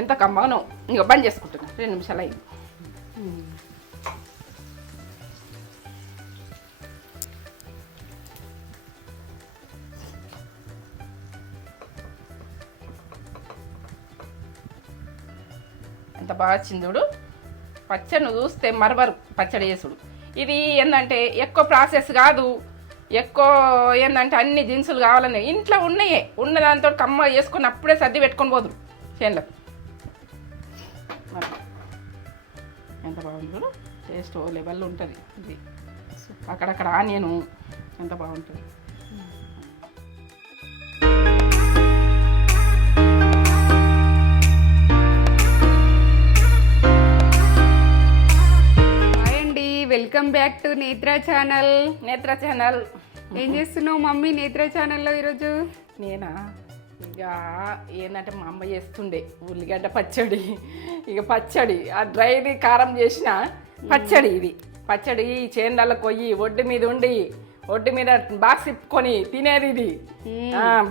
ఎంత కమ్మగానో. ఇక బంద్ చేసుకుంటున్నా, 2 నిమిషాలు అయింది. ఎంత బాగా చిందుడు పచ్చడి చూస్తే మరవరు పచ్చడి చేసుడు. ఇది ఏంటంటే ఎక్కువ ప్రాసెస్ కాదు, ఎక్కువ ఏంటంటే అన్ని దినుసులు కావాలని ఇంట్లో ఉన్నాయే, ఉన్న దాంతో కమ్మ చేసుకొని అప్పుడే సర్ది పెట్టుకొని పోదురు చేనులో. ఎంత బాగుంది చూడు, టేస్ట్ ఓ లెవెల్ ఉంటుంది. ఇది అక్కడక్కడ ఆనియను ఎంత బాగుంటుంది. వెల్కమ్ బ్యాక్ టు నేత్ర ఛానల్. ఏం చేస్తున్నావు మమ్మీ నేత్ర ఛానల్లో ఈరోజు? నేనా ఇక ఏంటంటే మా అమ్మ చేస్తుండే ఉల్లిగడ్డ పచ్చడి. ఇక పచ్చడి ఆ డ్రైది కారం చేసిన పచ్చడి. ఇది పచ్చడి చేనులలో కొయ్యి ఒడ్డు మీద ఉండి ఒడ్డు మీద బాక్స్ ఇప్పుకొని తినేది. ఇది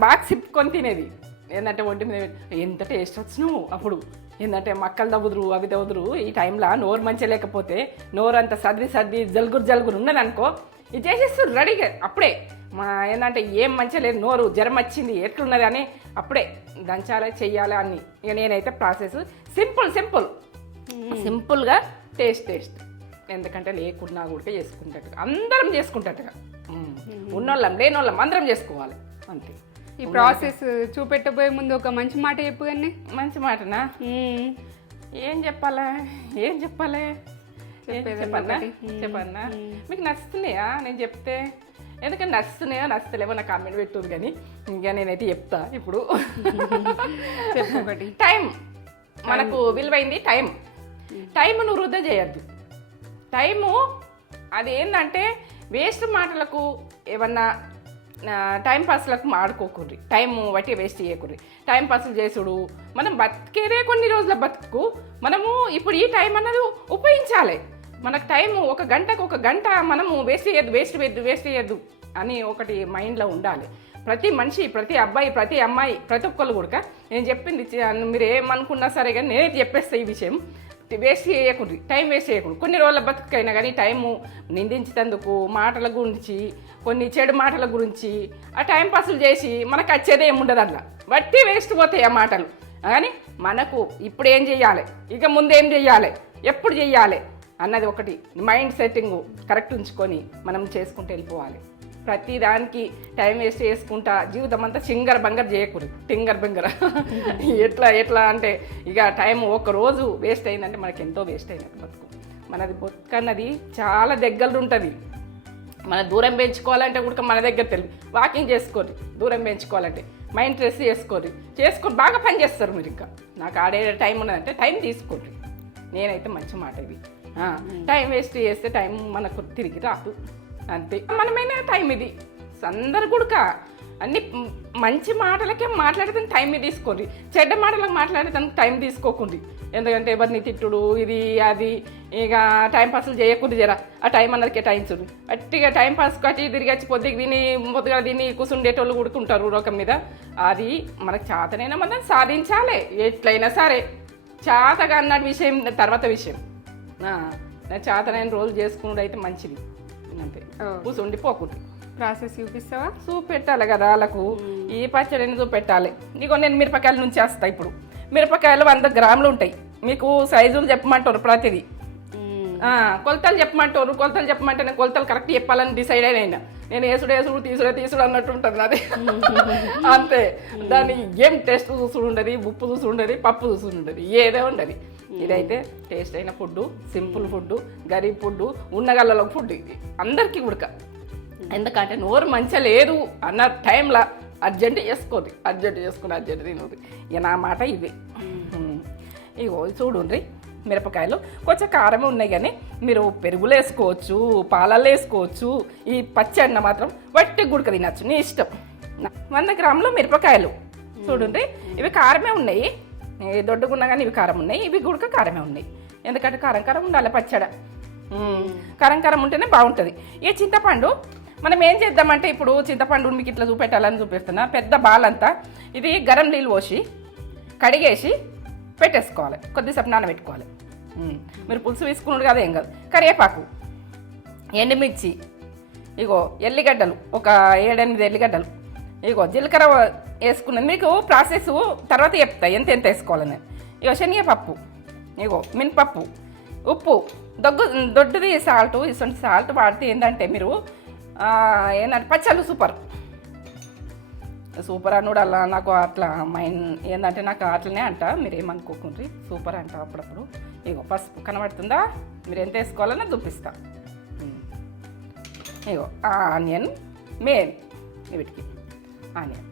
బాక్స్ ఇప్పుకొని తినేది. ఏంటంటే ఒడ్డు మీద ఎంత టేస్ట్ వచ్చినావు అప్పుడు. ఏంటంటే మక్కలు దవ్వుదురు అవి దవ్వుదురు. ఈ టైంలో నోరు మంచిగా లేకపోతే నోరు అంతా సర్ది జలుగురు ఉన్నది అనుకో, ఇది చేసేస్తారు రెడీగా అప్పుడే. మా ఏంటంటే ఏం మంచిగా లేదు, నోరు జ్వరం వచ్చింది ఎట్లున్నది అని అప్పుడే దంచాలి చెయ్యాలి అన్ని. ఇక నేనైతే ప్రాసెస్ సింపుల్గా టేస్ట్ ఎందుకంటే లేకున్నా కూడా చేసుకుంటట్టుగా అందరం చేసుకుంటట్టుగా, ఉన్నోళ్ళం లేనోళ్ళం అందరం చేసుకోవాలి అంతే. ఈ ప్రాసెస్ చూపెట్టబోయే ముందు ఒక మంచి మాట చెప్పు. కానీ మంచి మాటనా? ఏం చెప్పాలా చెప్పన్నా? మీకు నచ్చుతున్నాయా నేను చెప్తే? ఎందుకంటే నచ్చుతున్నాయో నచ్చుతలేమో నాకు కామెంట్ పెట్టుది. కానీ ఇంకా నేనైతే చెప్తా ఇప్పుడు. చెప్పొకటి. టైం మనకు విలువైంది. టైం నువ్వు వృధా చేయొద్దు. టైము అది ఏంటంటే వేస్ట్ మాటలకు ఏమన్నా టైం పాస్లకు ఆడుకోకూడదు. టైము బట్టి వేస్ట్ చేయకూడదు. టైం పాస్లు చేసుడు మనం బతికేదే కొన్ని రోజుల బతుకు. మనము ఇప్పుడు ఈ టైం అన్నది ఉపయోగించాలి. మనకు టైము ఒక గంట మనము వేస్ట్ చేయొద్దు అని ఒకటి మైండ్లో ఉండాలి. ప్రతి మనిషి, ప్రతి అబ్బాయి, ప్రతి అమ్మాయి, ప్రతి ఒక్కళ్ళు కూడా నేను చెప్పింది మీరు ఏమనుకున్నా సరే కానీ నేనైతే చెప్పేస్తా ఈ విషయం. వేస్ట్ చేయకూడదు, టైం వేస్ట్ చేయకూడదు. కొన్ని రోజుల బతుకైనా కానీ టైము నిందించేందుకు మాటల గురించి, కొన్ని చెడు మాటల గురించి ఆ టైం పాసులు చేసి మనకు వచ్చేదే ఏముండదు. అట్లా బట్టి వేస్ట్ పోతాయి ఆ మాటలు. కానీ మనకు ఇప్పుడు ఏం చెయ్యాలి, ఇక ముందేం చెయ్యాలి, ఎప్పుడు చెయ్యాలి అన్నది ఒకటి మైండ్ సెట్టింగ్ కరెక్ట్ ఉంచుకొని మనం చేసుకుంటూ వెళ్ళిపోవాలి. ప్రతి దానికి టైం వేస్ట్ చేసుకుంటా జీవితం అంతా చింగర బంగర్ చేయకూడదు. టింగర్ బంగర ఎట్లా అంటే ఇక టైం ఒక రోజు వేస్ట్ అయిందంటే మనకి ఎంతో వేస్ట్ అయినట్టు బతుకు. మనది బతుకన్నది చాలా దగ్గర ఉంటుంది. మన దూరం పెంచుకోవాలంటే కూడా మన దగ్గర తెలియదు. వాకింగ్ చేసుకోరు, దూరం పెంచుకోవాలంటే మైండ్ స్ట్రెస్ చేసుకొని బాగా పని చేస్తారు మీరు. ఇంకా నాకు ఆడే టైం ఉన్నదంటే టైం తీసుకోండి. నేనైతే మంచి మాట ఇది. టైం వేస్ట్ చేస్తే టైం మనకు తిరిగి రాదు అంతే. మనమైనా టైం ఇది అందరు కూడా అన్ని మంచి మాటలకే మాట్లాడేదానికి టైం తీసుకోండి. చెడ్డ మాటలకు మాట్లాడేదానికి టైం తీసుకోకండి. ఎందుకంటే ఎవరిని తిట్టుడు ఇది అది ఇక టైం పాస్లు చేయకూడదు. జరా ఆ టైం అన్నది కేటాయించుడు. అట్టిగా టైం పాస్ కట్టి తిరిగి వచ్చి పొద్దుగా దీన్ని కూర్చుండేటోళ్ళు కూడుకుంటారు రోకం మీద. అది మనకు చేతనైనా మనం సాధించాలి ఎట్లయినా సరే. చేతగా అన్న విషయం తర్వాత విషయం. చేతనైన రోజులు చేసుకున్నాడు అయితే మంచిది అంతే. కూర్చుండి పోకుండా ప్రాసెస్ చూపిస్తావా? చూపెట్టాలి కదా వాళ్ళకు. ఈ పచ్చడిని చూపెట్టాలి. ఇగో నేను మిరపకాయల నుంచి వేస్తా. ఇప్పుడు మిరపకాయలు 100 గ్రాములు ఉంటాయి. మీకు సైజులు చెప్పమంటారు ప్రతిదీ. కొలతలు చెప్పమంటే నేను కొలతలు కరెక్ట్ చెప్పాలని డిసైడ్ అయినా. నేను వేసుడు తీసుడు అన్నట్టు ఉంటుంది అది అంతే. దాన్ని ఏం టేస్ట్ చూసుడు ఉండదు, ఉప్పు చూసుడు ఉండదు, పప్పు చూసుడు ఉండదు, ఏదే ఉండదు. ఇదైతే టేస్ట్ అయిన ఫుడ్, సింపుల్ ఫుడ్, గరీబ్ ఫుడ్, ఉన్నగళ్ళలో ఫుడ్. ఇది అందరికీ ఉడక. ఎందుకంటే నోరు మంచిగా లేదు అన్న టైంలో అర్జెంట్ చేసుకుని తినదు. ఇక నా మాట ఇదే. ఇగో చూడండి మిరపకాయలు కొంచెం కారమే ఉన్నాయి. కానీ మీరు పెరుగులు వేసుకోవచ్చు, పాలల్లో వేసుకోవచ్చు. ఈ పచ్చడిన మాత్రం వట్టి గుడక తినచ్చు, నీ ఇష్టం. 100 గ్రాములు మిరపకాయలు చూడండి. ఇవి కారమే ఉన్నాయి, దొడ్డుగున్నా కానీ ఇవి కారం ఉన్నాయి. ఇవి గుడక కారమే ఉన్నాయి. ఎందుకంటే కారం ఉండాలి పచ్చడి. కారం ఉంటేనే బాగుంటుంది. ఈ చింతపండు మనం ఏం చేద్దామంటే ఇప్పుడు చింతపండు మీకు ఇట్లా చూపెట్టాలని చూపిస్తున్నా. పెద్ద బాల్ అంతా ఇది గరం నీళ్ళు పోసి కడిగేసి పెట్టేసుకోవాలి, కొద్దిసేపు నానబెట్టుకోవాలి. మీరు పులుసు వేసుకున్నాడు కదా, ఏం కాదు. కరివేపాకు, ఎండుమిర్చి, ఇగో ఎల్లిగడ్డలు, ఒక 7-8 ఎల్లిగడ్డలు, ఇగో జీలకర్ర వేసుకున్నది. మీకు ప్రాసెస్ తర్వాత చెప్తా ఎంత వేసుకోవాలని. ఇగో శనగపప్పు, ఇగో మినపప్పు, ఉప్పు, దొడ్డుది సాల్ట్. ఇటువంటి సాల్ట్ వాడితే ఏంటంటే మీరు ఏంటంటే పచ్చళ్ళు సూపర్ అనుడు అలా నాకు అట్లా మైండ్ ఏంటంటే నాకు అట్లనే అంట, మీరు ఏమనుకోకుండ్రి, సూపర్ అంట అప్పుడప్పుడు. ఇగో పసుపు కనబడుతుందా, మీరు ఎంత వేసుకోవాలని చూపిస్తా. ఇగో ఆనియన్ మెయిన్, వీటికి ఆనియన్,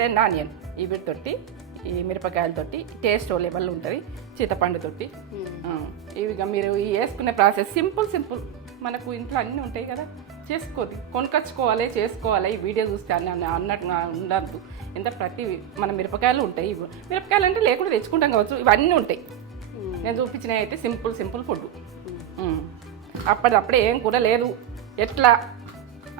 2 ఆనియన్, ఈ వీటితోటి, ఈ మిరపకాయలతోటి టేస్ట్ లెవెల్ ఉంటుంది, చింతపండుతోటి. ఇవిగా మీరు వేసుకునే ప్రాసెస్ సింపుల్. మనకు ఇంట్లో అన్నీ ఉంటాయి కదా, చేసుకోది, కొనుకొచ్చుకోవాలి, చేసుకోవాలి. ఈ వీడియో చూస్తే అన్నట్టుగా ఉండద్దు. ఎంత ప్రతి మన మిరపకాయలు ఉంటాయి, మిరపకాయలు అంటే లేకుండా తెచ్చుకుంటాం కావచ్చు, ఇవన్నీ ఉంటాయి. నేను చూపించినవి అయితే సింపుల్ ఫుడ్. అప్పుడే ఏం కూర లేదు ఎట్లా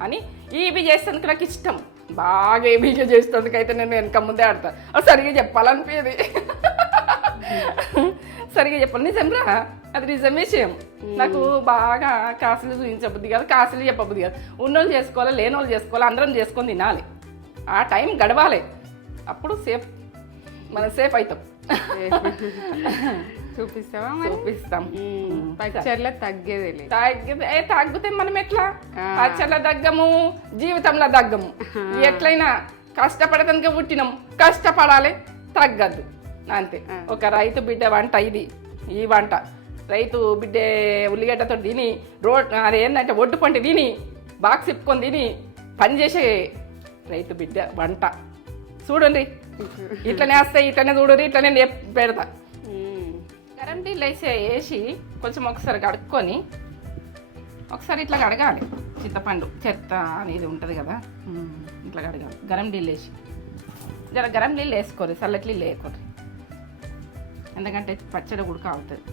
అని ఇవి చేసేందుకు నాకు ఇష్టం బాగా. ఏ వీడియో చేసేందుకైతే నేను వెనక ముందే ఆడతా, సరిగా చెప్పాలనిపించేది. సరిగా చెప్పాలి, నిజంరా, అది నిజం విషయం. నాకు బాగా కాసులు చూపించబుద్ది కాదు, కాసులు చెప్పబుద్ది కాదు. ఉన్నోళ్ళు చేసుకోవాలి, లేని వాళ్ళు చేసుకోవాలి, అందరం చేసుకొని తినాలి. ఆ టైం గడవాలి, అప్పుడు మనం సేఫ్ అవుతాం. చూపిస్తావా? చూపిస్తాం. పచ్చళ్ళ తగ్గితే మనం ఎట్లా పచ్చళ్ళ దగ్గము, జీవితంలో దగ్గము. ఎట్లయినా కష్టపడటానికి పుట్టినాం, కష్టపడాలి, తగ్గద్దు అంతే. ఒక రైతు బిడ్డ వంట ఇది, ఈ వంట రైతు బిడ్డ ఉల్లిగడ్డతో తిని అదేంటంటే ఒడ్డు పంట తిని బాక్స్ ఇప్పుకొని తిని పని చేసే రైతు బిడ్డ వంట. చూడండి, ఇట్లనే వస్తాయి, ఇట్లనే చూడండి, ఇట్లనే పెడతా. గరం నీళ్ళు వేసి కొంచెం ఒకసారి కడుక్కొని, ఒకసారి ఇట్లా కడగాలి. చింతపండు చెత్త అనేది ఉంటుంది కదా, ఇట్లా కడగాలి. గరం నీళ్ళు వేసి గరం నీళ్ళు వేసుకోరు, చల్లటి నీళ్ళు వేయకూడదు, ఎందుకంటే పచ్చడి ఉడక అవుతుంది.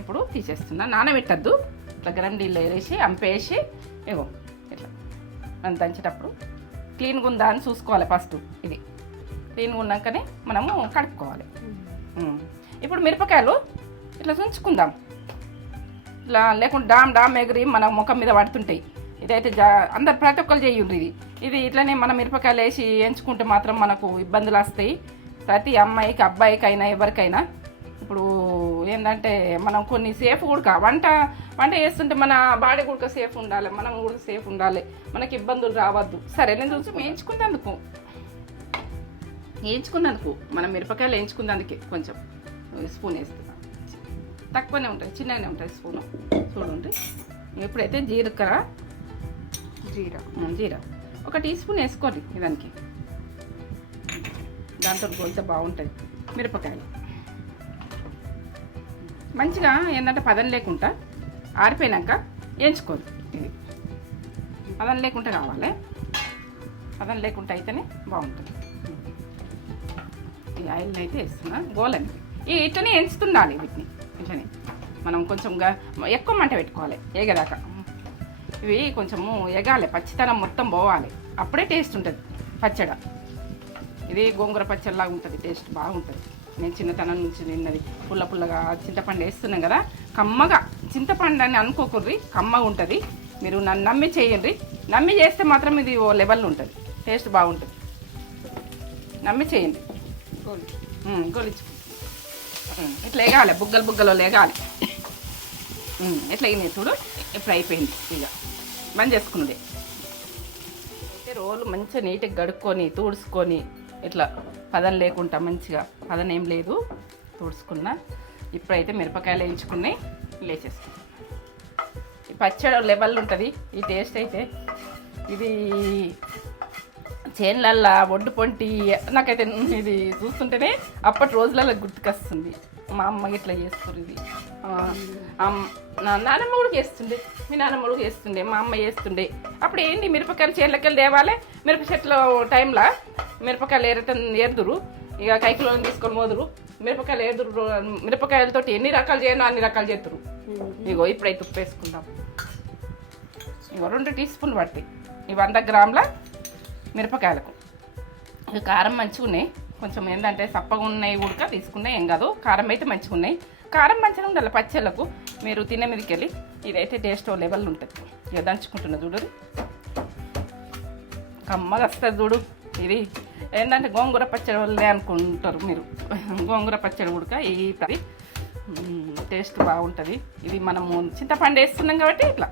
ఇప్పుడు తీసేస్తున్నా, నానబెట్టద్దు. ఇట్లా గరం నీళ్ళు వేసి అంపేసి ఇగో ఇట్లా మనం దంచేటప్పుడు క్లీన్గా ఉందా అని చూసుకోవాలి. ఫస్ట్ ఇది క్లీన్గా ఉన్నాకనే మనము కడుక్కోవాలి. ఇప్పుడు మిరపకాయలు ఇట్లా తుంచుకుందాం, ఇట్లా లేకుంటే డామ్ ఎగిరి మన ముఖం మీద పడుతుంటాయి. ఇదైతే అందరు ప్రతి ఒక్కరు చేయండి. ఇది ఇట్లనే మనం మిరపకాయలు వేసి ఎంచుకుంటే మాత్రం మనకు ఇబ్బందులు వస్తాయి, ప్రతి అమ్మాయికి అబ్బాయికైనా ఎవరికైనా. ఇప్పుడు ఏంటంటే మనం కొన్ని సేఫ్ కూడా వంట చేస్తుంటే మన బాడీ కూడా సేఫ్ ఉండాలి, మనం కూడా సేఫ్ ఉండాలి, మనకి ఇబ్బందులు రావద్దు. సరే, నేను చూసి వేయించుకున్నందుకు మనం మిరపకాయలు వేయించుకున్నందుకే కొంచెం స్పూన్ వేస్తున్నాం. తక్కువనే ఉంటుంది, చిన్నగానే ఉంటుంది స్పూను. చూడండి, ఇప్పుడైతే జీరా 1 టీ స్పూన్ వేసుకోండి. దానికి దాంతో కొంచెం బాగుంటుంది. మిరపకాయలు మంచిగా ఏంటంటే పదం లేకుండా ఆరిపోయినాక వేయించుకోండి. ఇది పదం లేకుండా కావాలి, పదం లేకుండా అయితేనే బాగుంటుంది. ఈ ఆయిల్ అయితే వేస్తున్నా గోలని ఇట్లనే ఎంచుతుండాలి. వీటిని ఇట్లనే మనం కొంచెంగా ఎక్కువ మంట పెట్టుకోవాలి ఏగదాకా. ఇవి కొంచెము ఎగాలి, పచ్చితనం మొత్తం పోవాలి, అప్పుడే టేస్ట్ ఉంటుంది పచ్చడి. ఇది గోంగూర పచ్చడిలాగా ఉంటుంది, టేస్ట్ బాగుంటుంది. నేను చిన్నతనం నుంచి నిన్నది పుల్లగా చింతపండు వేస్తున్నాం కదా, కమ్మగా. చింతపండు అని అనుకోకూర్రి, కమ్మగా ఉంటుంది. మీరు నన్ను నమ్మి చేయండి, నమ్మి చేస్తే మాత్రం ఇది ఓ లెవెల్లో ఉంటుంది, టేస్ట్ బాగుంటుంది. నమ్మి చేయండి. గొలిచు ఇట్లా ఎగాలి, బుగ్గలు లేగాలి. ఎట్లా అయినాయి చూడు, ఇప్పుడు అయిపోయింది. ఇక బంద్ చేసుకున్నదే. అయితే రోలు మంచిగా నీట్గా గడుక్కొని తుడుచుకొని ఇట్లా పదం లేకుండా మంచిగా, పదం ఏం లేదు, తుడుచుకున్నా. ఇప్పుడైతే మిరపకాయలు వేయించుకుని లేచేసుకున్నాం. ఈ పచ్చడి లెవెల్ ఉంటుంది ఈ టేస్ట్ అయితే. ఇది చేన్లల్లా ఒడ్డు పొంటి నాకైతే ఇది చూస్తుంటేనే అప్పటి రోజులలో గుర్తుకొస్తుంది. మా అమ్మ ఇట్లా చేస్తుంది. ఇది నానమ్మ కూడా చేస్తుండే, మీ నానమ్మ కూడా చేస్తుండే, మా అమ్మ చేస్తుండే. అప్పుడు ఏంటి, మిరపకాయలు చేనులకెళ్ళి తేవాలి. మిరప చెట్ల టైంలో మిరపకాయలు ఏరుదురు, ఇక కైకిలోని తీసుకొని పోదురు. మిరపకాయలు ఏరుదురు, మిరపకాయలతో ఎన్ని రకాలు చేయను అన్ని రకాలు చేతురు. ఇగో ఇప్పుడైతే ఉప్పు వేసుకుందాం. ఇగో 2 టీ స్పూన్లు పడతాయి ఈ 100 గ్రాముల మిరపకాయలకు. ఇక కారం మంచిగా ఉన్నాయి, కొంచెం ఏంటంటే సప్పగా ఉన్నాయి ఉడక తీసుకున్నాయి ఏం కాదు. కారం అయితే మంచిగా ఉన్నాయి. కారం మంచిగా ఉండాలి పచ్చళ్ళకు. మీరు తినే మీదకి వెళ్ళి ఇదైతే టేస్ట్ లెవెల్ ఉంటుంది. ఇక దంచుకుంటున్నా చూడు, కమ్మగా వస్తుంది చూడు. ఇది ఏంటంటే గోంగూర పచ్చడి వల్లే అనుకుంటారు మీరు. గోంగూర పచ్చడి ఉడక ఈ టేస్ట్ బాగుంటుంది. ఇది మనము చింతపండు వేస్తున్నాం కాబట్టి ఇట్లా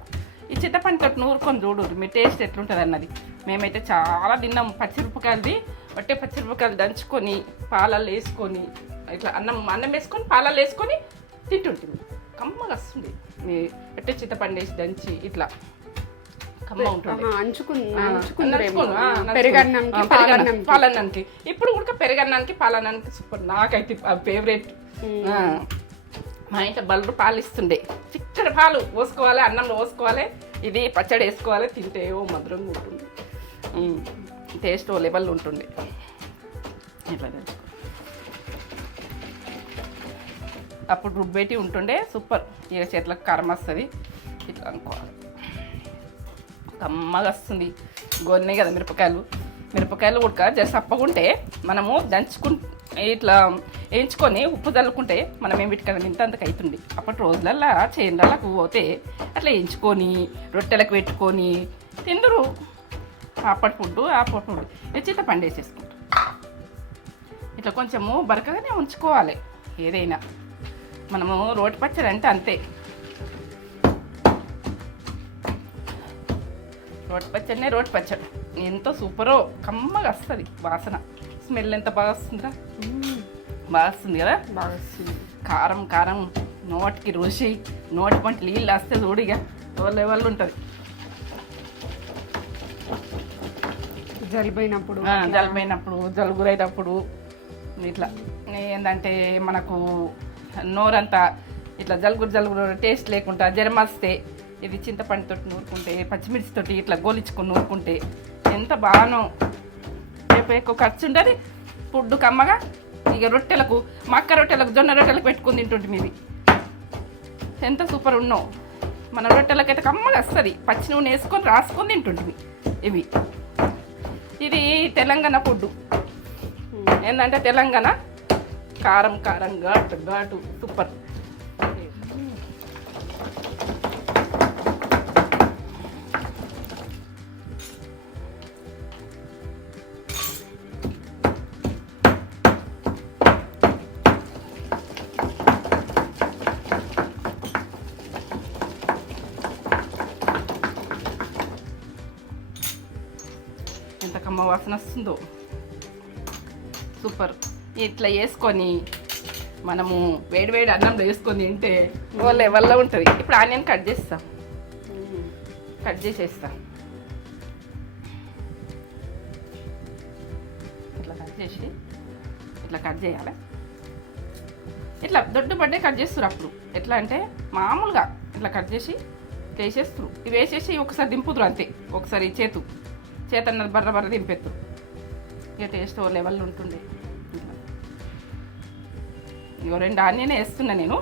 ఈ చింతపండుతో నూరుకొని చూడు మీ టేస్ట్ ఎట్లుంటుంది అన్నది. మేమైతే చాలా తిన్నాం పచ్చిమిరపకాయలది. వట్టే పచ్చిమిరపకాయలు దంచుకొని పాలల్లో వేసుకొని ఇట్లా అన్నం వేసుకొని పాలల్లో వేసుకొని తింటుంటుంది. కమ్మగా వస్తుంది. మీ వట్టే చింతపండు వేసి దంచి ఇట్లా కమ్మ ఉంటుంది. పాలన్నానికి ఇప్పుడు కూడా పెరుగన్నానికి పాలన్నానికి సూపర్. నాకైతే ఫేవరెట్. మా ఇంట్లో బల్బు పాలు ఇస్తుండే. చిక్కటి పాలు పోసుకోవాలి, అన్నంలో పోసుకోవాలి, ఇది పచ్చడి వేసుకోవాలి. తింటే ఓ మధురంగా ఉంటుంది. టేస్ట్ ఓ లెవెల్ ఉంటుంది. ఇట్లా అప్పుడు రుబ్బేటి ఉంటుండే సూపర్. ఇక చేతులకు కారం వస్తుంది. ఇట్లా అనుకోవాలి, కమ్మగా వస్తుంది. గొన్నె కదా మిరపకాయలు ఉడక జర సప్పకుంటే మనము ఇట్లా వేయించుకొని ఉప్పు చల్లుకుంటే మనం ఏం పెట్టుకోవాలి ఇంతంతకు అవుతుంది. అప్పటి రోజులల్లో చేనులకు పోతే అట్లా వేయించుకొని రొట్టెలకు పెట్టుకొని తిందరు. అప్పటి ఫుడ్ చింతపండు వేసేసుకుంటాం. ఇట్లా కొంచెము బరకగానే ఉంచుకోవాలి. ఏదైనా మనము రోటి పచ్చడి అంటే అంతే. రోటి పచ్చడి ఎంతో సూపరో కమ్మగా వస్తుంది. వాసన స్మెల్ ఎంత బాగా వస్తుందా? బాగా వస్తుంది కదా. బాగా వస్తుంది. కారం నోటికి రుచి, నోటి పంట నీళ్ళు వస్తే చూడిగా ఓ లెవెల్ ఉంటుంది. జలుబురైనప్పుడు ఇట్లా ఏంటంటే మనకు నోరంతా ఇట్లా జలుబు టేస్ట్ లేకుండా జ్వరం వస్తే ఇది చింతపండుతో నూరుకుంటే పచ్చిమిర్చితోటి ఇట్లా గోలించుకొని నూరుకుంటే ఎంత బాగానో. రేపు ఎక్కువ ఖర్చు ఉంటుంది ఫుడ్ కమ్మగా. ఇక రొట్టెలకు మక్క రొట్టెలకు జొన్న రొట్టెలకు పెట్టుకుని తింటుంటే మీది ఎంత సూపర్ ఉన్నావు. మన రొట్టెలకైతే కమ్మగా వస్తుంది. పచ్చి నూనె వేసుకొని రాసుకొని తింటుంటివి ఇవి. ఇది తెలంగాణ ఫుడ్. ఏంటంటే తెలంగాణ కారం ఘాటు సూపర్. ఎంత కమ్మ వాసన వస్తుందో సూపర్. ఇట్లా వేసుకొని మనము వేడివేడి అన్నంలో వేసుకొని తింటే ఓ లెవెల్లో ఉంటుంది. ఇప్పుడు ఆనియన్ కట్ చేసేస్తా. ఇట్లా కట్ చేయాలి. ఇట్లా దొడ్డు పడ్డే కట్ చేస్తారు. అప్పుడు ఎట్లా అంటే మామూలుగా ఇట్లా కట్ చేసి వేసేస్తారు. ఇవి వేసేసి ఒకసారి దింపుతురు అంతే. ఒకసారి చేతన్నది బర్ర దింపేస్తారు. ఇక టేస్ట్ ఓ లెవెల్ ఉంటుంది. ఇక 2 ఆనియన్ వేస్తున్నా నేను.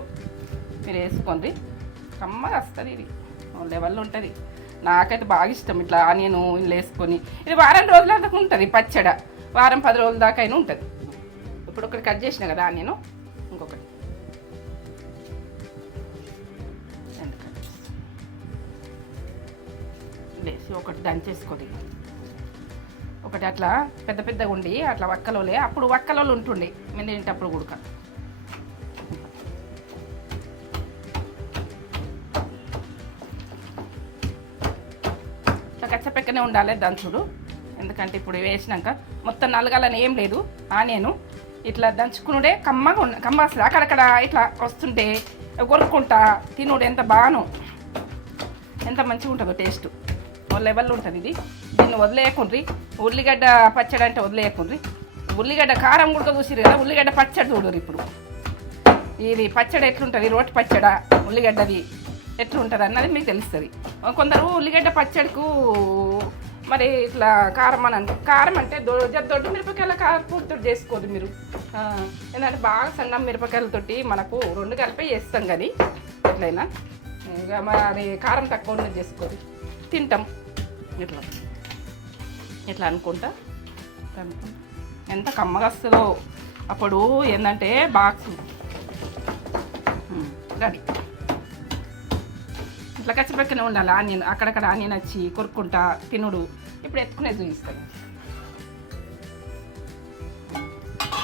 మీరు వేసుకోండి కమ్మగా వస్తుంది. ఇది ఓ లెవెల్లో ఉంటుంది. నాకైతే బాగా ఇష్టం ఇట్లా ఆనియన్ ఇలా వేసుకొని. ఇది వారం రోజుల దాకా ఉంటుంది పచ్చడి. వారం 10 రోజుల దాకా అయినా ఉంటుంది. ఇప్పుడు ఒకటి కట్ చేసిన కదా ఆనియన్, ఇంకొకటి వేసి ఒకటి దంచేసుకోండి. ఒకటి అట్లా పెద్దగా ఉండి అట్లా వక్కలోలే. అప్పుడు వక్కలోలు ఉంటుండే మేము తింటప్పుడు గుడక. ఇట్లా కచ్చపెక్కనే ఉండాలి దంచుడు. ఎందుకంటే ఇప్పుడు వేసినాక మొత్తం నలగాలని ఏం లేదు. ఆనియను ఇట్లా దంచుకునుడే కమ్మ వస్తుంది. అక్కడక్కడ ఇట్లా వస్తుంటే కొరుక్కుంటా తినుడు ఎంత బాగానో, ఎంత మంచిగా ఉంటుందో టేస్ట్. ఓ లెవెల్లో ఉంటుంది ఇది. దీన్ని వదిలేయకుండ్రి. ఉల్లిగడ్డ పచ్చడి అంటే వదిలేయకుండ్రి. ఉల్లిగడ్డ కారం కూడా చూసిరు కదా. ఉల్లిగడ్డ పచ్చడి చూడరు. ఇప్పుడు ఇది పచ్చడి ఎట్లుంటుంది, రోటి పచ్చడి ఉల్లిగడ్డది ఎట్లుంటుంది అన్నది మీకు తెలుస్తుంది. కొందరు ఉల్లిగడ్డ పచ్చడికు మరి ఇట్లా కారం అంటే దొడ్డు మిరపకాయల కారపూడితో చేసుకోదు మీరు. ఏంటంటే బాగా సన్న మిరపకాయలతోటి మనకు 2 కలిపి చేస్తాం కానీ ఎట్లయినా ఇక మరి కారం తక్కువ ఉన్నది చేసుకోదు. తింటాం ఇట్లా అనుకుంటా ఎంత కమ్మగా వస్తుందో. అప్పుడు ఏంటంటే బాక్స్ రెడీ. ఇట్లా కచ్చిపక్కనే ఉండాలి. ఆనియన్ అక్కడక్కడ ఆనియన్ వచ్చి కొరుక్కుంటా తినుడు. ఇప్పుడు ఎత్తుకునే చూపిస్తాను.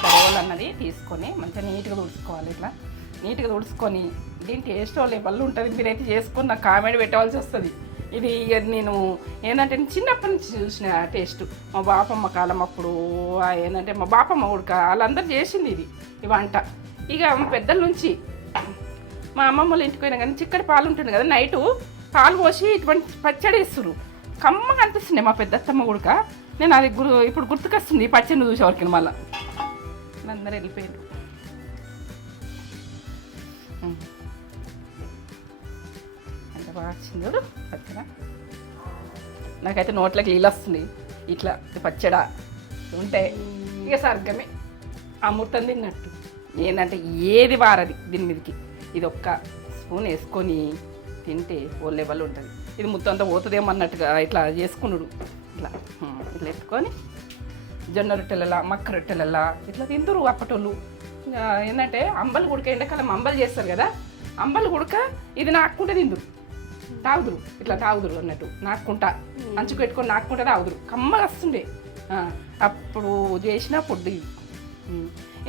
రోల్ అన్నది తీసుకొని మంచిగా నీట్గా తుడుచుకోవాలి. ఇట్లా నీట్గా తుడుచుకొని దీని టేస్ట్ లెవెల్ ఉంటుంది. మీరైతే చేసుకొని నాకు కామెంట్ పెట్టవలసి వస్తుంది. ఇది నేను ఏంటంటే చిన్నప్పటి నుంచి చూసిన టేస్ట్. మా బాపమ్మ కాలం అప్పుడు ఏంటంటే మా బాపమ్మ ఉడక వాళ్ళందరూ చేసింది ఈ వంట. ఇక పెద్దల నుంచి మా అమ్మమ్మ వాళ్ళ ఇంటికి పోయినా కానీ చిక్కటి పాలు ఉంటుంది కదా, నైటు పాలు పోసి ఇటువంటి పచ్చడి వేస్తున్నారు. కమ్మగా అనిపిస్తుంది మా పెద్దత్తమ్మ ఉడక. నేను అది ఇప్పుడు గుర్తుకొస్తుంది ఈ పచ్చడిని చూసేవరకు. మళ్ళీ అందరూ వెళ్ళిపోయారు. ఎంత బాగా వచ్చింది చూడు పచ్చడా. నాకైతే నోట్లోకి నీళ్ళు వస్తుంది. ఇట్లా పచ్చడా ఉంటే ఇక స్వర్గమే, అమృతం తిన్నట్టు. ఏంటంటే ఏది వారది దీని మీదకి. ఇది ఒక్క స్పూన్ వేసుకొని తింటే ఓ లెవెల్ ఉంటుంది. ఇది మొత్తంతా పోతుందేమో అన్నట్టుగా ఇట్లా చేసుకున్నాడు. ఇట్లా ఇట్లా ఎత్తుకొని జొన్న రొట్టెలలా మక్క రొట్టెలలా ఇట్లా తిందరు అప్పటోళ్ళు. ఏంటంటే అంబలు గుడక ఎండాకాలం అంబలు చేస్తారు కదా, అంబలు గుడక ఇది నాకుంటే తిందురు, తాగుదురు. ఇట్లా తాగుదురు అన్నట్టు నాకుంటా అంచుకు పెట్టుకొని నాకుంటా తాగుదురు. కమ్మగా వస్తుండే అప్పుడు చేసిన ఫుడ్ ఇది.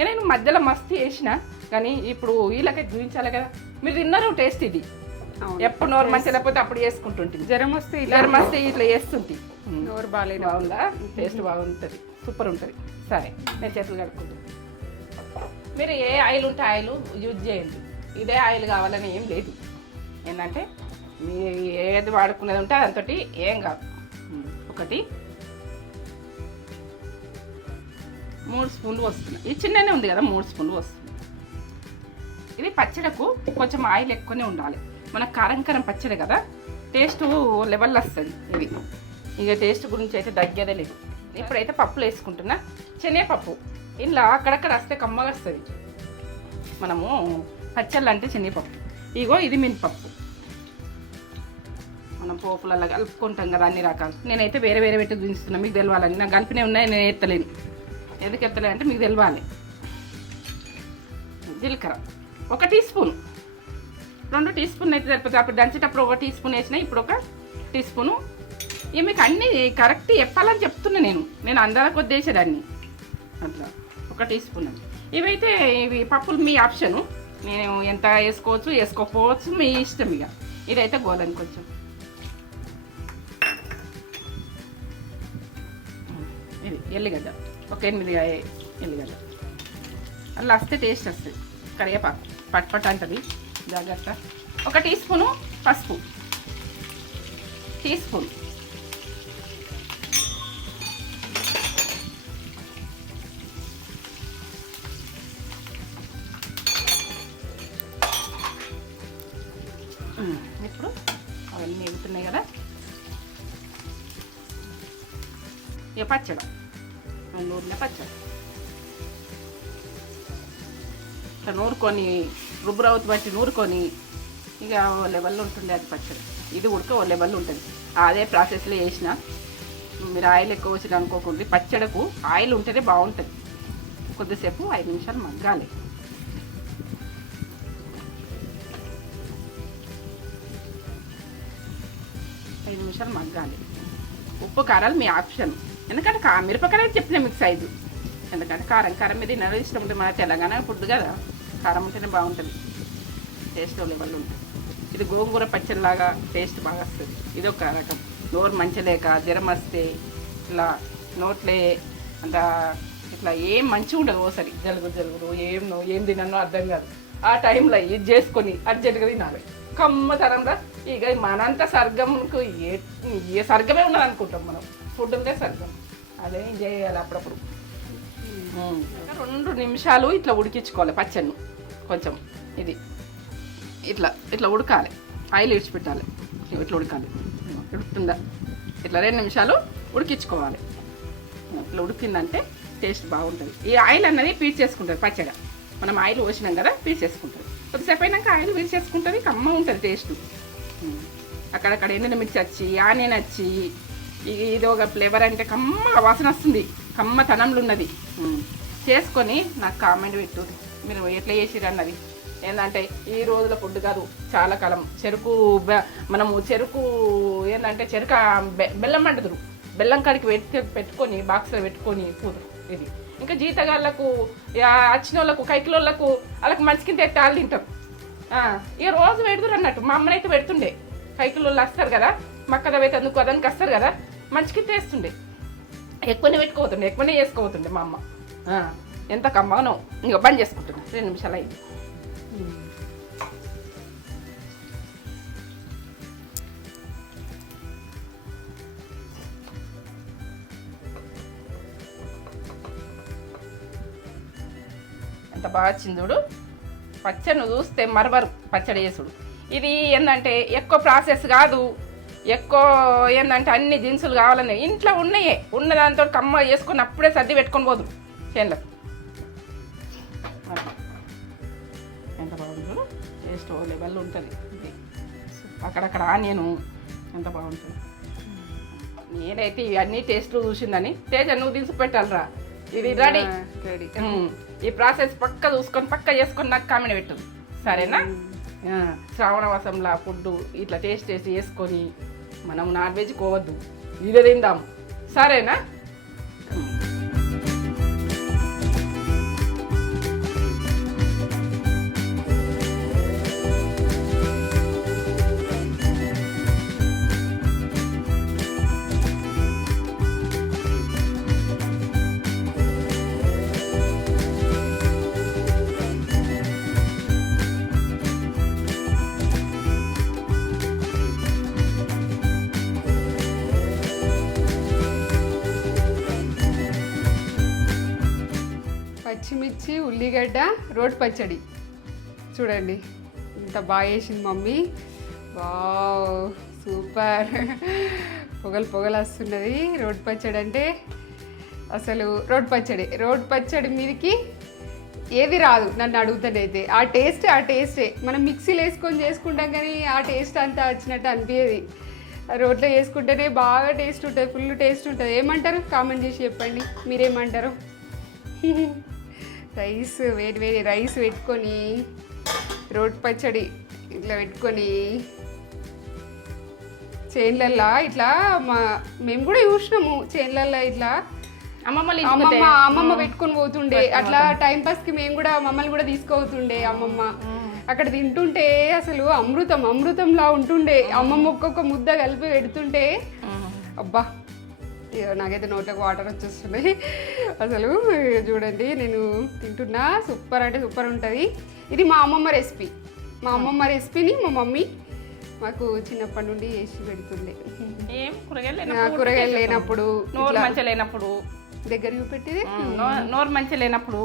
నేను మధ్యలో మస్తు చేసిన కానీ ఇప్పుడు వీళ్ళకి చూపించాలి కదా. మీరు తిన్నారు టేస్ట్ ఇది. ఎప్పుడు నోరు మంచి లేకపోతే అప్పుడు చేసుకుంటుంటుంది. జ్వరం వస్తే ఇట్లా చేస్తుంటే నోరు బాగాలేదు. బాగుందా? టేస్ట్ బాగుంటుంది, సూపర్ ఉంటుంది. సరే నేను చేతులు కడుక్కుంటాను. మీరు ఏ ఆయిల్ ఉంటే ఆయిల్ యూజ్ చేయండి. ఇదే ఆయిల్ కావాలని ఏం లేదు. ఏంటంటే మీరు ఏది వాడుకునేది ఉంటే దాంతో ఏం కాదు. ఒకటి 3 స్పూన్లు వస్తుంది. ఇది చిన్ననే ఉంది కదా, 3 స్పూన్లు వస్తుంది. ఇది పచ్చడకు కొంచెం ఆయిల్ ఎక్కువనే ఉండాలి. మన కారం పచ్చడి కదా, టేస్ట్ లెవెల్ వస్తుంది ఇది. ఇక టేస్ట్ గురించి అయితే దగ్గరే లేదు. ఇప్పుడైతే పప్పులు వేసుకుంటున్నా. శనగపప్పు ఇలా అక్కడక్కడ వస్తే కమ్మగా వస్తుంది. మనము పచ్చళ్ళు అంటే శనగపప్పు. ఇగో ఇది మినపప్పు. మనం పోపులలో కలుపుకుంటాం కదా అన్ని రకాలు. నేనైతే వేరే వేరే పెట్టి చూపిస్తున్నాను మీకు తెలవాలని. నాకు కలిపినే ఉన్నాయి, నేను ఎత్తలేను. ఎందుకు ఎత్తలే అంటే మీకు తెలవాలి. జీలకర్ర 1 టీ స్పూన్, 2 టీ స్పూన్ అయితే సరిపోతుంది. అప్పుడు దంచేటప్పుడు 1 టీ స్పూన్ వేసిన, ఇప్పుడు 1 టీ స్పూను. ఇవి మీకు అన్నీ కరెక్ట్ చెప్పాలని చెప్తున్నా. నేను అందర కొద్దేసేదాన్ని అట్లా 1 టీ స్పూన్ అని. ఇవైతే ఇవి పప్పులు మీ ఆప్షను. నేను ఎంత వేసుకోవచ్చు వేసుకోకపోవచ్చు, మీ ఇష్టం. ఇక ఇదైతే గోలని కొంచెం ఇది ఎల్లిగడ్డ 8 ఎల్లిగడ్డ అలా వస్తే టేస్ట్ వస్తుంది. కరివేపాకు పట్పట్ అంటుంది, జాగ్రత్త. 1 టీ స్పూను పసుపు, టీ స్పూన్. ఇప్పుడు అవన్నీ ఎగుతున్నాయి కదా. ఇక పచ్చడి, నూనె పచ్చడి ఇట్లా నూరుకొని రుబ్బురవుతు బట్టి నూరుకొని ఇక ఓ లెవెల్లో ఉంటుండే అది పచ్చడి. ఇది ఉడక ఓ లెవెల్లో ఉంటుంది. అదే ప్రాసెస్లో వేసిన. మీరు ఆయిల్ ఎక్కువ వచ్చిన అనుకోకుండా, పచ్చడకు ఆయిల్ ఉంటేనే బాగుంటుంది. కొద్దిసేపు 5 నిమిషాలు మగ్గాలి. ఉప్పు కారాలు మీ ఆప్షన్. ఎందుకంటే మిరపకాయ చెప్పిన మీకు సైజు. ఎందుకంటే కారం మీద తినడం ఇష్టం ఉంటుంది. మన తెలంగాణ ఫుడ్ కదా, కారం ఉంటేనే బాగుంటుంది, టేస్ట్ లెవెల్ ఉంటుంది. ఇది గోంగూర పచ్చడిలాగా టేస్ట్ బాగా వస్తుంది. ఇది ఒక రకం. నోరు మంచిలేక జ్వరం వస్తే ఇట్లా నోట్లే అంత ఇట్లా ఏం మంచిగా ఉండదు. ఓసరి జలుబు ఏం తినో అర్థం కాదు. ఆ టైంలో ఇది చేసుకొని అర్జెంటుగా తినాలి. కమ్మతనంగా ఇక మనంతా స్వర్గంకు ఏ స్వర్గమే ఉన్నది అనుకుంటాం మనం. ఫుడ్ ఉంటే స్వర్గం. అదే ఎంజాయ్ చేయాలి అప్పుడప్పుడు. 2 నిమిషాలు ఇట్లా ఉడికించుకోవాలి పచ్చడిని. కొంచెం ఇది ఇట్లా ఉడకాలి. ఆయిల్ ఇడిచిపెట్టాలి. ఇట్లా ఉడకాలి. ఉడుకుతుందా? ఇట్లా 2 నిమిషాలు ఉడికించుకోవాలి. ఇట్లా ఉడికిందంటే టేస్ట్ బాగుంటుంది. ఈ ఆయిల్ అన్నది పీల్ చేసుకుంటుంది పచ్చడి. మనం ఆయిల్ పోసినాం కదా, పీల్ చేసుకుంటుంది. కొద్దిసేపు అయినాక ఆయిల్ పీల్ చేసుకుంటుంది, కమ్మ ఉంటుంది టేస్ట్. అక్కడక్కడ ఎండిన మిర్చి వచ్చి ఆనియన్ వచ్చి ఇది ఒక ఫ్లేవర్ అంటే కమ్మ వాసన వస్తుంది. కమ్మతనంలో ఉన్నది. చేసుకొని నాకు కామెంట్ పెట్టు మీరు ఎట్లా చేసిరు అన్నది. ఏంటంటే ఈ రోజుల ఫుడ్ కాదు, చాలా కాలం చెరుకు మనము చెరుకు ఏంటంటే చెరుకు బెల్లం అంటుదురు, బెల్లం కాడికి పెట్టుకొని బాక్స్లో పెట్టుకొని కూతురు ఇది. ఇంకా జీతగాళ్ళకు వచ్చిన వాళ్ళకు కైకిలోళ్ళకు వాళ్ళకి మంచికి తెట్టి వాళ్ళు తింటారు. ఇక రోజు పెడుతురు అన్నట్టు. మా అమ్మనైతే పెడుతుండే, కైకిలోళ్ళు వస్తారు కదా మక్కద అయితే అందుకు అదానికి వస్తారు కదా, మంచికి తెస్తుండే. ఎక్కువనే పెట్టుకోతుండే, ఎక్కువనే చేసుకోతుండే మా అమ్మ. ఎంత కమ్మనో. ఇంక బంద్ చేసుకుంటున్నా, 2 నిమిషాలు అయింది. ఎంత బాగా వచ్చింది చూడు. పచ్చడిని చూస్తే మరవరు పచ్చడి చేసుడు. ఇది ఏంటంటే ఎక్కువ ప్రాసెస్ కాదు, ఎక్కువ ఏంటంటే అన్ని దినుసులు కావాలని ఇంట్లో ఉన్నాయే, ఉన్న దాంతో కమ్మ చేసుకొని అప్పుడే సర్ది పెట్టుకొని పోదు చేనులో. ఎంత బాగుంది చూడు, టేస్ట్ ఓ లెవెల్ ఉంటుంది. అక్కడక్కడ ఆనియను ఎంత బాగుంటుంది. నేనైతే ఇవన్నీ టేస్ట్లు చూసిందని తేజ నువ్వు తీసి పెట్టాలరా, ఇది రెడీ. ఈ ప్రాసెస్ పక్క చూసుకొని పక్క చేసుకొని నాకు కామెంట్ పెట్టు, సరేనా? శ్రావణ మాసంలో ఫుడ్ ఇట్లా టేస్ట్ చేసి వేసుకొని మనం నాన్ వెజ్ కోవద్దు, ఇదే తిందాం, సరేనా? పచ్చిమిర్చి, ఉల్లిగడ్డ, రోడ్ పచ్చడి చూడండి ఇంత బాగా వేసింది మమ్మీ. వావ్ సూపర్, పొగలు వస్తున్నది. రోడ్ పచ్చడి అంటే అసలు రోడ్ పచ్చడి మీదకి ఏది రాదు నన్ను అడుగుతానైతే. ఆ టేస్టే మనం మిక్సీలో వేసుకొని చేసుకుంటాం కానీ ఆ టేస్ట్ అంతా వచ్చినట్టు అనిపించేది. రోడ్లో చేసుకుంటేనే బాగా టేస్ట్ ఉంటుంది, ఫుల్ టేస్ట్ ఉంటుంది. ఏమంటారు కామెంట్ చేసి చెప్పండి, మీరేమంటారు? వేడి రైస్ పెట్టుకొని రోడ్ పచ్చడి ఇట్లా పెట్టుకొని చేన్లల్లో ఇట్లా మేము కూడా చూసినాము. చేన్లల్లో ఇట్లా అమ్మమ్మ పెట్టుకొని పోతుండే, అట్లా టైంపాస్కి మేము కూడా మమ్మల్ని కూడా తీసుకుపోతుండే అమ్మమ్మ. అక్కడ తింటుంటే అసలు అమృతంలా ఉంటుండే. అమ్మమ్మ ఒక్కొక్క ముద్ద కలిపి పెడుతుంటే అబ్బా నాకైతే నోట్లోకి వాటర్ వచ్చేస్తున్నాయి అసలు. చూడండి నేను తింటున్నా, సూపర్ అంటే సూపర్ ఉంటుంది. ఇది మా అమ్మమ్మ రెసిపీని మా మమ్మీ మాకు చిన్నప్పటి నుండి వేసి పెడుతుండే. కూరగాయలు లేనప్పుడు, దగ్గర చూపెట్టేది నోరు మంచిగా లేనప్పుడు,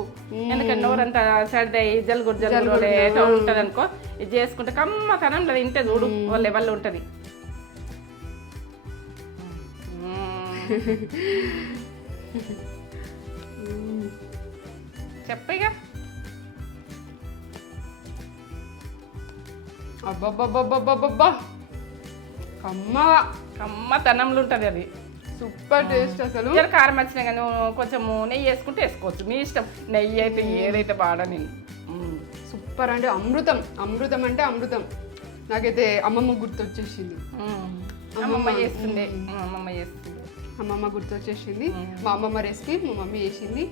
ఎందుకంటే నోరు అంతా సర్ది జలుగురు ఉంటుంది అనుకో, ఇది చేసుకుంటే కమ్మతనంలో తింటే చూడు వాళ్ళ లెవెల్లో ఉంటుంది. చెప్పగా అబ్బబ్బబ్బబ్బబ్బబ్బా కమ్మతనంలో ఉంటుంది అది. సూపర్ టేస్ట్ అసలు. కారం వచ్చినా కానీ కొంచెము నెయ్యి వేసుకుంటే వేసుకోవచ్చు, మీ ఇష్టం. నెయ్యి అయితే ఏదైతే బాగా నేను సూపర్ అంటే అమృతం అంటే అమృతం. నాకైతే అమ్మమ్మ గుర్తొచ్చేసింది. అమ్మమ్మ చేస్తుంది. అమ్మమ్మ గుర్తొచ్చేసింది. మా అమ్మమ్మ రెసిపీ మా మమ్మీ చేసింది.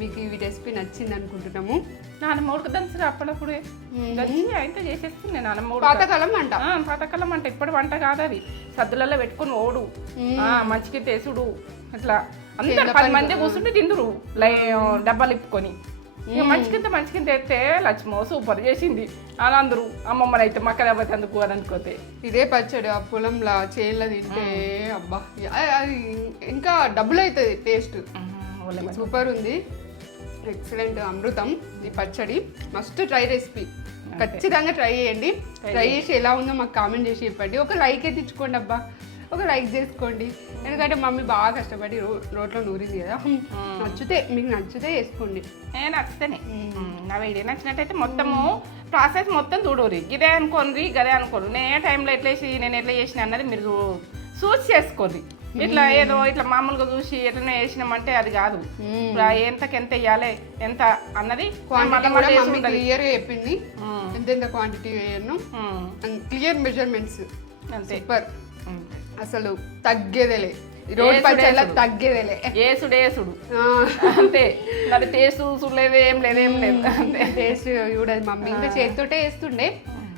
మీకు ఈ రెసిపీ నచ్చింది అనుకుంటున్నాము. నానమ్మూడికి దంచురా అప్పుడప్పుడే అయితే చేసేస్తుంది. పాతకాలం అంట ఇప్పుడు వంట కాదు అది. సద్దులలో పెట్టుకుని ఓడు మంచికి తెసుడు ఇట్లా అందరు 10 మంది కూర్చుంటే తిందురు డబ్బాలు ఇప్పుకొని. మంచికి తెస్తే లక్ష్మో సూపర్ చేసింది అని అందరూ. అమ్మమ్మని అయితే మక్క దెబ్బ అందుకు అని అనుకోతే ఇదే పచ్చడి ఆ పొలంలో చేనులో తింటే అబ్బా అది ఇంకా డబుల్ అవుతుంది టేస్ట్. సూపర్ ఉంది, ఎక్సలెంట్, అమృతం ఈ పచ్చడి. మస్ట్ ట్రై రెసిపీ, ఖచ్చితంగా ట్రై చేయండి. ట్రై చేసి ఎలా ఉందో మాకు కామెంట్ చేసి చెప్పండి. ఒక లైక్ అయితే ఇచ్చుకోండి అబ్బా, ఒక లైక్ చేసుకోండి. ఎందుకంటే మమ్మీ బాగా కష్టపడి రోట్లో నూరింది కదా. మీకు నచ్చితే వేసుకోండి. నచ్చితేనే నా వీడియో నచ్చినట్టయితే మొత్తము ప్రాసెస్ మొత్తం చూడరు. ఇదే అనుకోండి గదే అనుకోరు. నేను ఏ టైంలో ఎట్లా చేసి నేను ఎట్లా చేసిన అన్నది మీరు చూసి చేసుకోండి. ఇట్లా ఏదో ఇట్లా మామూలుగా చూసి ఎట్లనే వేసినామంటే అది కాదు. ఇప్పుడు ఎంతకి ఎంత వేయాలి ఎంత అన్నది క్వాంటిటీ కూడా మమ్మీ క్లియర్ చెప్పింది, ఎంత క్వాంటిటీ వేయను, క్లియర్ మెజర్మెంట్స్. అంతే. సూపర్, అసలు తగ్గేదేలే, రోడ్ పచ్చళ్ళ తగ్గేదేలే, ఏసుడు అంతే. అది టేస్ట్ చూడలేదు, ఏం లేదు అంతే. టేస్ట్ చూడదు మమ్మీ, ఇంకా చేతితోటే వేస్తుండే,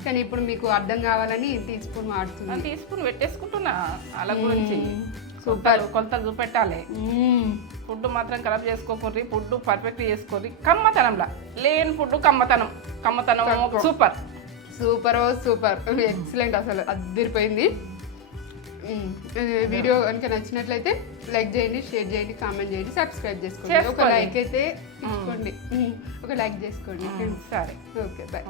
కానీ ఇప్పుడు మీకు అర్థం కావాలని టీ స్పూన్ వాడుతుంది. టీ స్పూన్ పెట్టేసుకుంటున్నా అలా గురించి. సూపర్, కొలతలు చూపెట్టాలి. ఫుడ్ మాత్రం ఖరాబ్ చేసుకోకూడదు, ఫుడ్ పర్ఫెక్ట్ చేసుకోరు. కమ్మతనంలా లేని ఫుడ్ కమ్మతనం సూపర్ సూపర్ సూపర్ ఎక్సలెంట్, అసలు అదిరిపోయింది. వీడియో కనుక నచ్చినట్లయితే లైక్ చేయండి, షేర్ చేయండి, కామెంట్ చేయండి, సబ్స్క్రైబ్ చేసుకోండి. ఒక లైక్ అయితే ఇచ్చుకోండి, ఒక లైక్ చేసుకోండి. సరే, ఓకే, బాయ్.